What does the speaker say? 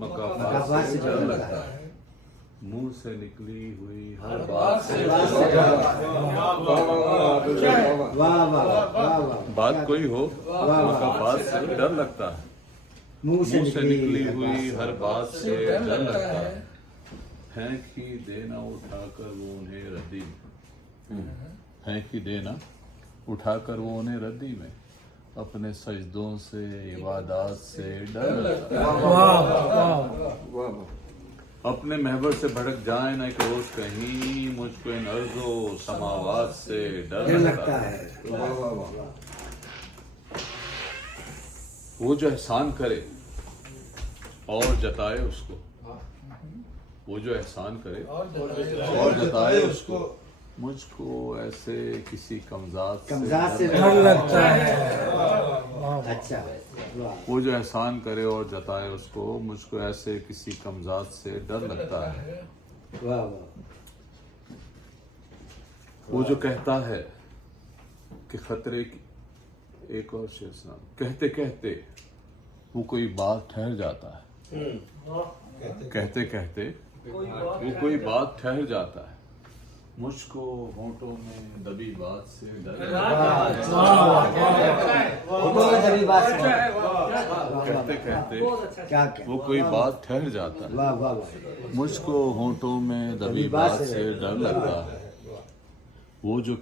مکافات سے ڈر لگتا ہے، منہ سے نکلی ہوئی ہر بات سے بات کوئی ہو مکافات سے ڈر لگتا ہے، منہ سے نکلی ہوئی ہر بات سے ڈر لگتا ہے، پھینک ہی دینا اٹھا کر وہ انہیں ردی میں، پھینک ہی دینا اٹھا کر وہ انہیں ردی میں، اپنے سجدوں سے عبادات سے ڈر لگتا ہے، اپنے محور سے بھڑک جائیں نہ کہ روز کہیں، مجھ کو ان ارض و سماوات سے ڈر لگتا ہے، وہ جو احسان کرے اور جتائے اس کو، وہ جو احسان کرے اور جتائے اس کو، مجھ کو ایسے کسی کمزات سے ڈر لگتا ہے۔ اچھا، وہ جو احسان کرے اور جتائے اس کو، مجھ کو ایسے کسی کمزات سے ڈر لگتا ہے، واہ واہ، وہ جو کہتا ہے کہ خطرے کی ایک اور شعر سنا، کہتے کہتے وہ کوئی بات ٹھہر جاتا ہے، کہتے کہتے وہ کوئی بات ٹھہر جاتا ہے، مجھ کو ہونٹوں میں دبی بات سے ڈر لگتا ہے، کہتے کہتے وہ کوئی بات ٹھہر جاتا ہے، مجھ کو ہونٹوں میں دبی بات سے ڈر لگتا ہے، وہ جو